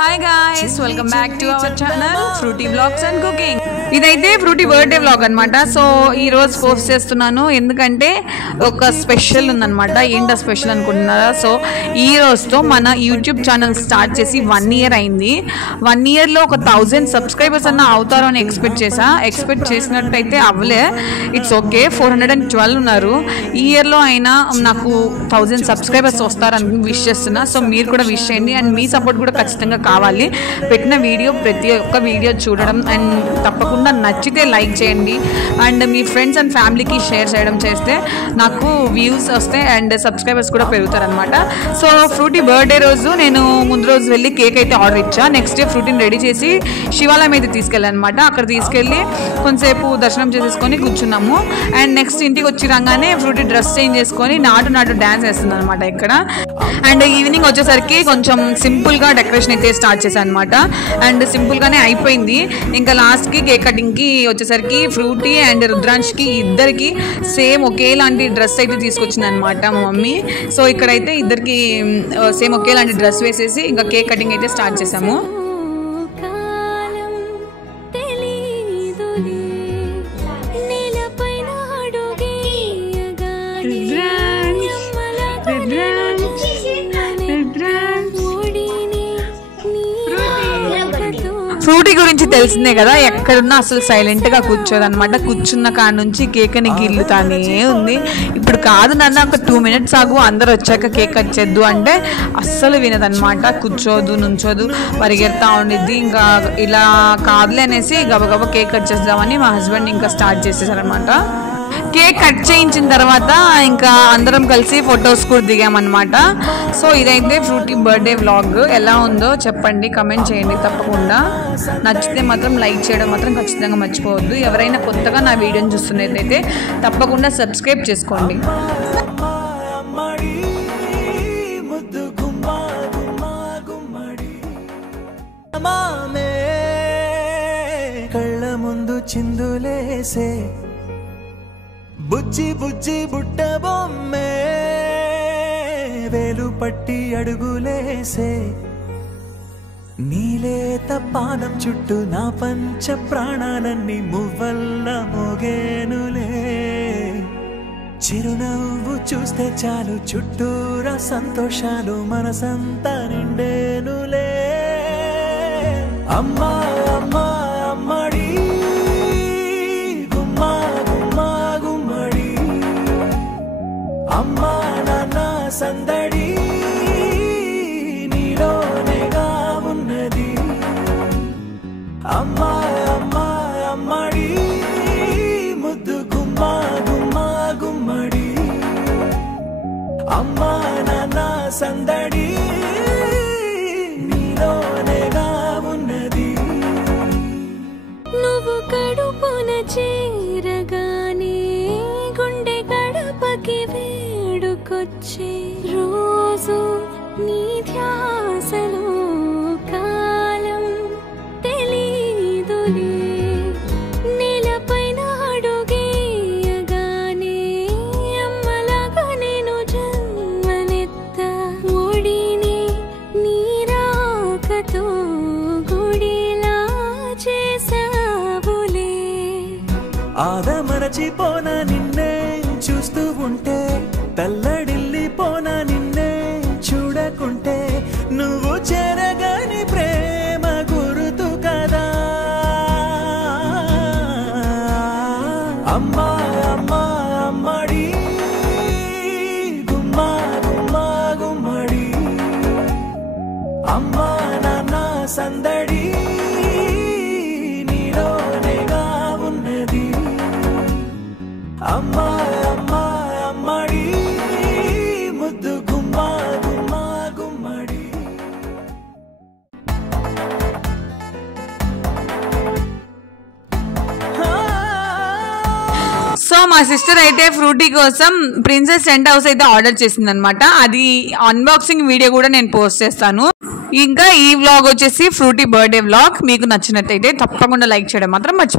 Hi guys, welcome back to our channel Fruity Vlogs and Cooking. ఇదైతే frutti birthday vlog అన్నమాట. So ఈ రోజు post చేస్తున్నాను ఎందుకంటే ఒక స్పెషల్ ఉందన్నమాట. ఏంటో స్పెషల్ అనుకుంటున్నారా? సో ఈ రోజుతో మన యూట్యూబ్ ఛానల్ స్టార్ట్ చేసి 1 year అయింది. 1 yearలో ఒక 1000 సబ్స్క్రైబర్స్ అన్న అవుతారు అని ఎక్స్పెక్ట్ చేసినట్టయితే అవ్వలే. ఇట్స్ ఓకే, 412 ఉన్నారు. ఈ ఇయర్లో అయినా నాకు 1000 సబ్స్క్రైబర్స్ వస్తారని విష్ చేస్తున్నా. సో మీరు కూడా విష్ చేయండి అండ్ మీ సపోర్ట్ కూడా ఖచ్చితంగా కావాలి. పెట్టిన వీడియో ప్రతి ఒక్క వీడియో చూడడం అండ్ తప్పకుండా నచ్చితే లైక్ చేయండి అండ్ మీ ఫ్రెండ్స్ అండ్ ఫ్యామిలీకి షేర్ చేయడం చేస్తే నాకు వ్యూస్ వస్తాయి అండ్ సబ్స్క్రైబర్స్ కూడా పెరుగుతారనమాట. సో ఫ్రూటీ బర్త్డే రోజు నేను ముందు రోజు వెళ్ళి కేక్ అయితే ఆర్డర్ ఇచ్చా. నెక్స్ట్ డే ఫ్రూటీని రెడీ చేసి శివాలయం అయితే తీసుకెళ్ళాను అనమాట. అక్కడ తీసుకెళ్ళి కొంతసేపు దర్శనం చేసేసుకొని కూర్చున్నాము. అండ్ నెక్స్ట్ ఇంటికి వచ్చి రాగానే ఫ్రూటీ డ్రెస్ చేంజ్ చేసుకొని నాటు డ్యాన్స్ వేస్తుంది అనమాట ఇక్కడ. అండ్ ఈవినింగ్ వచ్చేసరికి కొంచెం సింపుల్గా డెకరేషన్ అయితే స్టార్ట్ చేశాను అనమాట. అండ్ సింపుల్గానే అయిపోయింది. ఇంకా లాస్ట్కి కేక్ కటింగ్కి వచ్చేసరికి ఫ్రూటీ అండ్ రుద్రాంష్కి ఇద్దరికి సేమ్ ఒకేలాంటి డ్రెస్ అయితే తీసుకొచ్చింది అనమాట మా మమ్మీ. సో ఇక్కడైతే ఇద్దరికి సేమ్ ఒకేలాంటి డ్రెస్ వేసేసి ఇంకా కేక్ కటింగ్ అయితే స్టార్ట్ చేసాము. ఫ్రూటీ గురించి తెలిసిందే కదా, ఎక్కడున్నా అసలు సైలెంట్గా కూర్చోదన్నమాట. కూర్చున్న కాడ నుంచి కేక్ని గిల్లుతానే ఉంది. ఇప్పుడు కాదు నాన్న ఒక 2 minutes ఆగు, అందరు వచ్చాక కేక్ కట్ చేద్దు అంటే అస్సలు వినదన్నమాట. కూర్చోదు, నుంచోదు, పరిగెడతా ఉండిద్ది. ఇంకా ఇలా కాదులే అనేసి గబగబా కేక్ కట్ చేద్దామని మా హస్బెండ్ ఇంకా స్టార్ట్ చేసేసారనమాట. కేక్ కట్ చేయించిన తర్వాత ఇంకా అందరం కలిసి ఫొటోస్ కూడా దిగామన్నమాట. సో ఇదైతే ఫ్రూటీ బర్త్డే వ్లాగ్. ఎలా ఉందో చెప్పండి, కమెంట్ చేయండి తప్పకుండా. నచ్చితే మాత్రం లైక్ చేయడం మాత్రం ఖచ్చితంగా మర్చిపోవద్దు. ఎవరైనా కొత్తగా నా వీడియోని చూస్తున్నట్టయితే తప్పకుండా సబ్స్క్రైబ్ చేసుకోండి. కళ్ళ ముందు చిందులేసే బుజ్జి బుజ్జి బుట్ట బొమ్మే, వేలు పట్టి అడుగులేసే నీలేత పానం చుట్టూ నా పంచ ప్రాణాలన్నీ మువ్వల్ల మోగేనులే. చిరునవ్వు చూస్తే చాలు చుట్టూరా సంతోషాలు మనసంతా నిండేనులే. అమ్మా అమ్మా అమ్మడి గుమ్మా గుమ్మా గుమ్మడి, అమ్మా నాన్న సందడి నీలోనేగా ఉన్నది. అమ్మా అమ్మా అమ్మడి ముద్దు గుమ్మా గుమ్మా గుమ్మడి, అమ్మా నాన్న సందడి నీలోనేగా ఉన్నది. నువ్వు కడుపున చేరగానే గుండె గడపకి వేడుకొచ్చే రోజు నీ ధ్యాసలో కాలం తెలీదులే. నేలపైన అడుగేయగానే అమ్మలాగా నేను జన్మనెత్త. ఒడిని నీ రాకతో గుడిలా చేసావులే. ఆదమరచిపోనా నిన్నే చూస్తూ ఉంటే, తల్లడిల్లిపోనా నిన్నే చూడకుంటే. నువ్వు చెరగని ప్రేమ గురుతు కదా. అమ్మా అమ్మా అమ్మడి గుమ్మా గుమ్మా గుమ్మడి, అమ్మా నాన్న సందడి నీలోనేగా ఉన్నది. అమ్మా అమ్మా అమ్మడి ముద్దు గుమ్మా గుమ్మా గుమ్మడి. సో మా సిస్టర్ అయితే ఫ్రూటీ కోసం ప్రిన్సెస్ టెంట్ హౌస్ అయితే ఆర్డర్ చేసింది అనమాట. అది అన్బాక్సింగ్ వీడియో కూడా నేను పోస్ట్ చేస్తాను. ఇంకా ఈ వ్లాగ్ వచ్చేసి ఫ్రూటీ బర్త్డే వ్లాగ్. మీకు నచ్చినట్టయితే తప్పకుండా లైక్ చేయడం మాత్రం మర్చిపోండి.